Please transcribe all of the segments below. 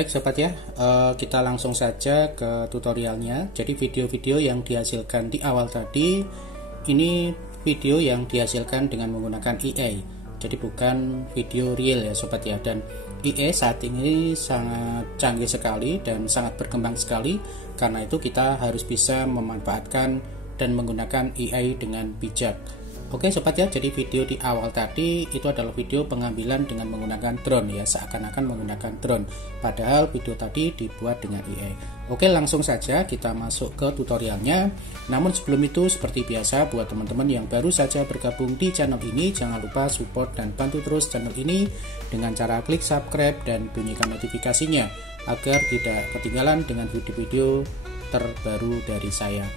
Baik sobat ya, kita langsung saja ke tutorialnya. Jadi video-video yang dihasilkan di awal tadi, ini video yang dihasilkan dengan menggunakan AI. Jadi bukan video real ya sobat ya. Dan AI saat ini sangat canggih sekali dan sangat berkembang sekali. Karena itu kita harus bisa memanfaatkan dan menggunakan AI dengan bijak. Oke sobat ya, jadi video di awal tadi itu adalah video pengambilan dengan menggunakan drone ya, seakan-akan menggunakan drone, padahal video tadi dibuat dengan AI. Oke, langsung saja kita masuk ke tutorialnya. Namun sebelum itu, seperti biasa, buat teman-teman yang baru saja bergabung di channel ini, jangan lupa support dan bantu terus channel ini dengan cara klik subscribe dan bunyikan notifikasinya agar tidak ketinggalan dengan video-video terbaru dari saya.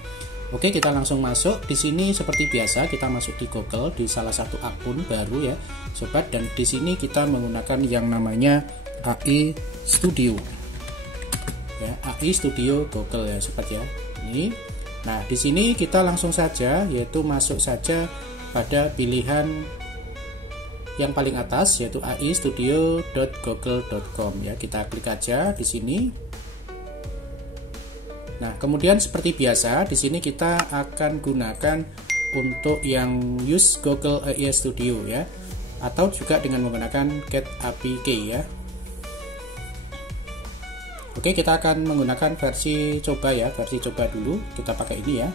Oke, kita langsung masuk. Di sini seperti biasa kita masuk di Google di salah satu akun baru ya, sobat. Dan di sini kita menggunakan yang namanya AI Studio. Ya, AI Studio Google ya, sobat ya. Ini. Nah, di sini kita langsung saja yaitu masuk saja pada pilihan yang paling atas yaitu aistudio.google.com ya. Kita klik aja di sini. Nah, kemudian seperti biasa di sini kita akan gunakan untuk yang use Google AI Studio ya, atau juga dengan menggunakan Get APK ya. Oke, kita akan menggunakan versi coba ya, versi coba dulu. Kita pakai ini ya.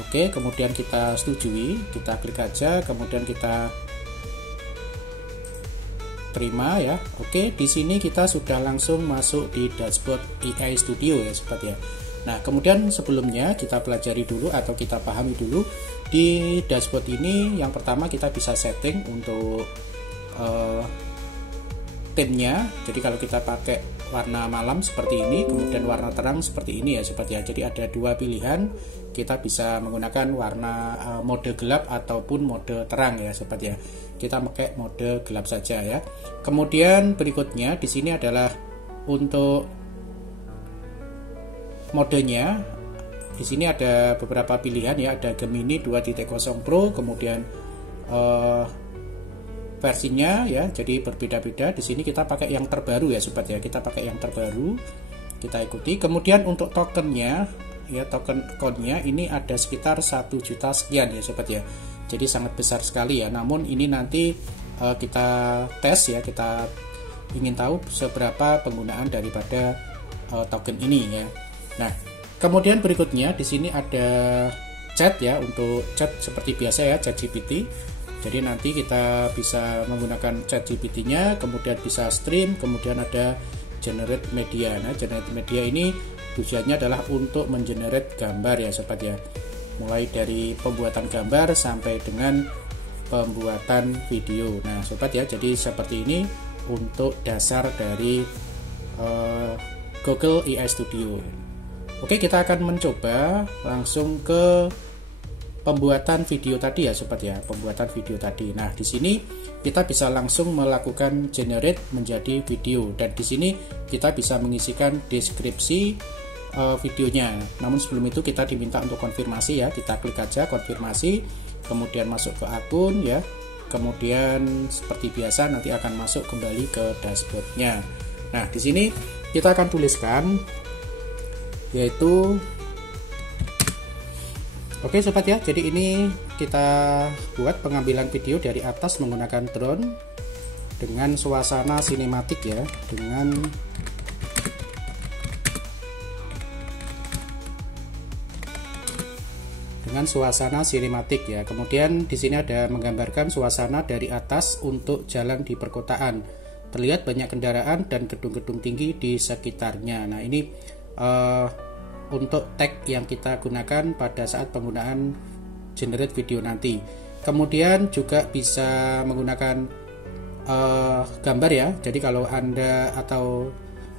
Oke, kemudian kita setujui, kita klik aja, kemudian kita terima ya. Oke, di sini kita sudah langsung masuk di dashboard AI Studio ya, sobat ya. Nah, kemudian sebelumnya kita pelajari dulu atau kita pahami dulu di dashboard ini. Yang pertama kita bisa setting untuk theme-nya. Jadi kalau kita pakai warna malam seperti ini, kemudian warna terang seperti ini ya sobat ya. Jadi ada dua pilihan, kita bisa menggunakan warna mode gelap ataupun mode terang ya sobat ya. Kita pakai mode gelap saja ya. Kemudian berikutnya di sini adalah untuk modenya. Di sini ada beberapa pilihan ya, ada Gemini 2.0 Pro, kemudian versinya ya, jadi berbeda-beda. Di sini kita pakai yang terbaru ya sobat ya, kita pakai yang terbaru, kita ikuti. Kemudian untuk tokennya ya, token count-nya ini ada sekitar 1 juta sekian ya sobat ya, jadi sangat besar sekali ya. Namun ini nanti kita tes ya, kita ingin tahu seberapa penggunaan daripada token ini ya. Nah, kemudian berikutnya di sini ada chat ya, untuk chat seperti biasa ya, ChatGPT. Jadi nanti kita bisa menggunakan ChatGPT-nya, kemudian bisa stream, kemudian ada generate media. Nah, generate media ini tujuannya adalah untuk mengenerate gambar ya sobat ya. Mulai dari pembuatan gambar sampai dengan pembuatan video. Nah, sobat ya, jadi seperti ini untuk dasar dari Google AI Studio. Oke, kita akan mencoba langsung ke pembuatan video tadi ya sobat ya, pembuatan video tadi. Nah, di sini kita bisa langsung melakukan generate menjadi video, dan di sini kita bisa mengisikan deskripsi videonya. Namun sebelum itu kita diminta untuk konfirmasi ya. Kita klik aja konfirmasi, kemudian masuk ke akun ya. Kemudian seperti biasa nanti akan masuk kembali ke dashboardnya. Nah, di sini kita akan tuliskan yaitu, oke sobat ya, jadi ini kita buat pengambilan video dari atas menggunakan drone dengan suasana sinematik ya, dengan suasana sinematik ya. Kemudian di sini ada menggambarkan suasana dari atas untuk jalan di perkotaan. Terlihat banyak kendaraan dan gedung-gedung tinggi di sekitarnya. Nah, ini untuk tag yang kita gunakan pada saat penggunaan generate video nanti. Kemudian juga bisa menggunakan gambar ya. Jadi kalau Anda atau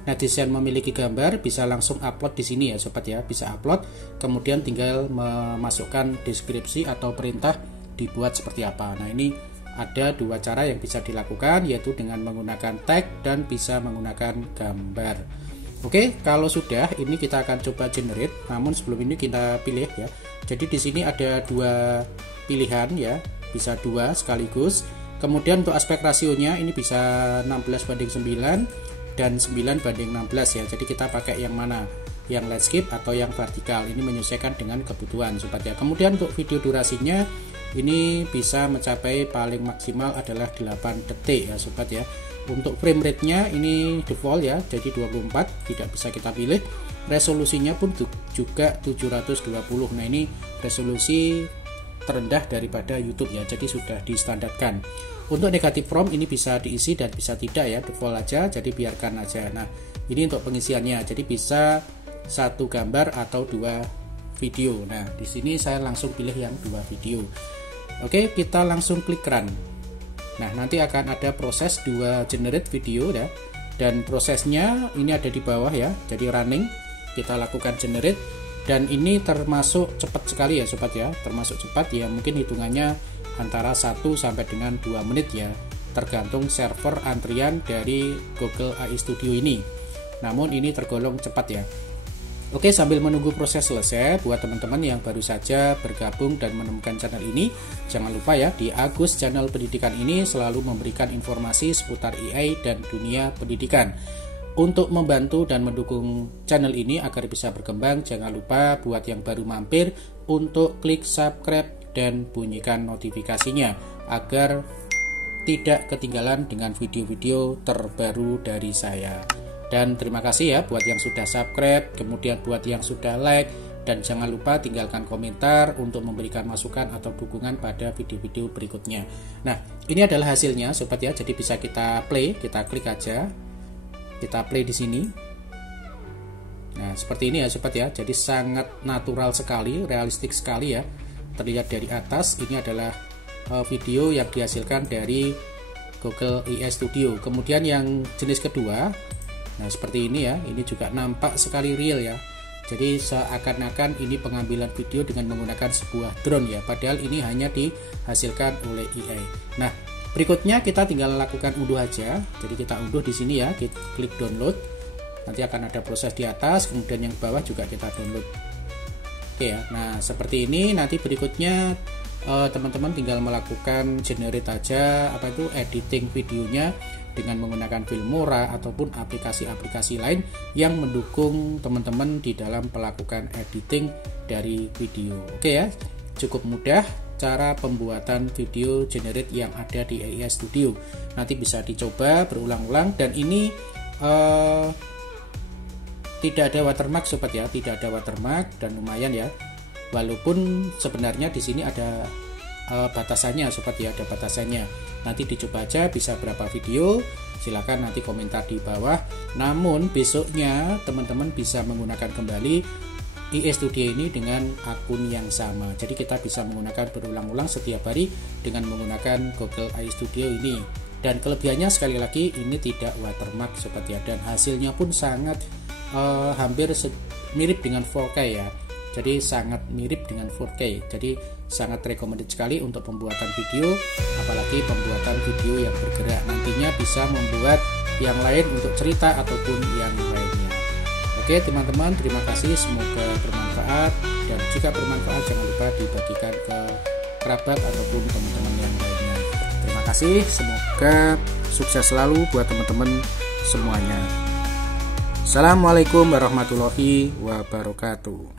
netizen memiliki gambar, bisa langsung upload di sini ya sobat ya, bisa upload. Kemudian tinggal memasukkan deskripsi atau perintah dibuat seperti apa. Nah, ini ada dua cara yang bisa dilakukan, yaitu dengan menggunakan tag dan bisa menggunakan gambar. Oke, kalau sudah, ini kita akan coba generate. Namun sebelum ini kita pilih ya. Jadi di sini ada dua pilihan ya, bisa dua sekaligus. Kemudian untuk aspek rasionya ini bisa 16:9. dan 9:16 ya. Jadi kita pakai yang mana, yang landscape atau yang vertikal, ini menyesuaikan dengan kebutuhan sobat ya. Kemudian untuk video durasinya ini bisa mencapai paling maksimal adalah 8 detik ya sobat ya. Untuk frame rate nya ini default ya, jadi 24, tidak bisa kita pilih. Resolusinya pun juga 720. Nah ini resolusi terendah daripada YouTube ya, jadi sudah distandarkan. Untuk negatif ROM ini bisa diisi dan bisa tidak ya, default aja, jadi biarkan aja. Nah ini untuk pengisiannya, jadi bisa 1 gambar atau 2 video. Nah di sini saya langsung pilih yang 2 video. Oke, kita langsung klik run. Nah nanti akan ada proses 2 generate video ya, dan prosesnya ini ada di bawah ya, jadi running. Kita lakukan generate, dan ini termasuk cepat sekali ya sobat ya, termasuk cepat ya, mungkin hitungannya antara 1 sampai dengan 2 menit ya, tergantung server antrian dari Google AI Studio ini. Namun ini tergolong cepat ya. Oke, sambil menunggu proses selesai, buat teman-teman yang baru saja bergabung dan menemukan channel ini, jangan lupa ya, di Agus Channel Pendidikan ini selalu memberikan informasi seputar AI dan dunia pendidikan. Untuk membantu dan mendukung channel ini agar bisa berkembang, jangan lupa buat yang baru mampir untuk klik subscribe dan bunyikan notifikasinya agar tidak ketinggalan dengan video-video terbaru dari saya. Dan terima kasih ya buat yang sudah subscribe, kemudian buat yang sudah like, dan jangan lupa tinggalkan komentar untuk memberikan masukan atau dukungan pada video-video berikutnya. Nah ini adalah hasilnya sobat ya, jadi bisa kita play, kita klik aja, kita play di sini. Nah seperti ini ya sobat ya, jadi sangat natural sekali, realistik sekali ya, terlihat dari atas. Ini adalah video yang dihasilkan dari Google AI Studio. Kemudian yang jenis kedua, nah seperti ini ya, ini juga nampak sekali real ya, jadi seakan-akan ini pengambilan video dengan menggunakan sebuah drone ya, padahal ini hanya dihasilkan oleh AI. Nah berikutnya kita tinggal lakukan unduh aja, jadi kita unduh di sini ya, kita klik download, nanti akan ada proses di atas, kemudian yang bawah juga kita download. Oke ya, nah seperti ini. Nanti berikutnya teman-teman tinggal melakukan generate aja, apa itu, editing videonya dengan menggunakan Filmora ataupun aplikasi-aplikasi lain yang mendukung teman-teman di dalam melakukan editing dari video. Oke ya, cukup mudah cara pembuatan video generate yang ada di AI Studio. Nanti bisa dicoba berulang-ulang, dan ini tidak ada watermark sobat ya, tidak ada watermark, dan lumayan ya. Walaupun sebenarnya di sini ada batasannya sobat ya, ada batasannya. Nanti dicoba aja bisa berapa video, silakan nanti komentar di bawah. Namun besoknya teman-teman bisa menggunakan kembali AI Studio ini dengan akun yang sama. Jadi kita bisa menggunakan berulang-ulang setiap hari dengan menggunakan Google AI Studio ini. Dan kelebihannya sekali lagi ini tidak watermark sobat ya, dan hasilnya pun sangat hampir mirip dengan 4K ya. Jadi sangat mirip dengan 4K, jadi sangat recommended sekali untuk pembuatan video, apalagi pembuatan video yang bergerak. Nantinya bisa membuat yang lain untuk cerita ataupun yang lainnya. Oke teman-teman, terima kasih, semoga bermanfaat, dan jika bermanfaat jangan lupa dibagikan ke kerabat ataupun teman-teman yang lainnya. Terima kasih, semoga sukses selalu buat teman-teman semuanya. Assalamualaikum warahmatullahi wabarakatuh.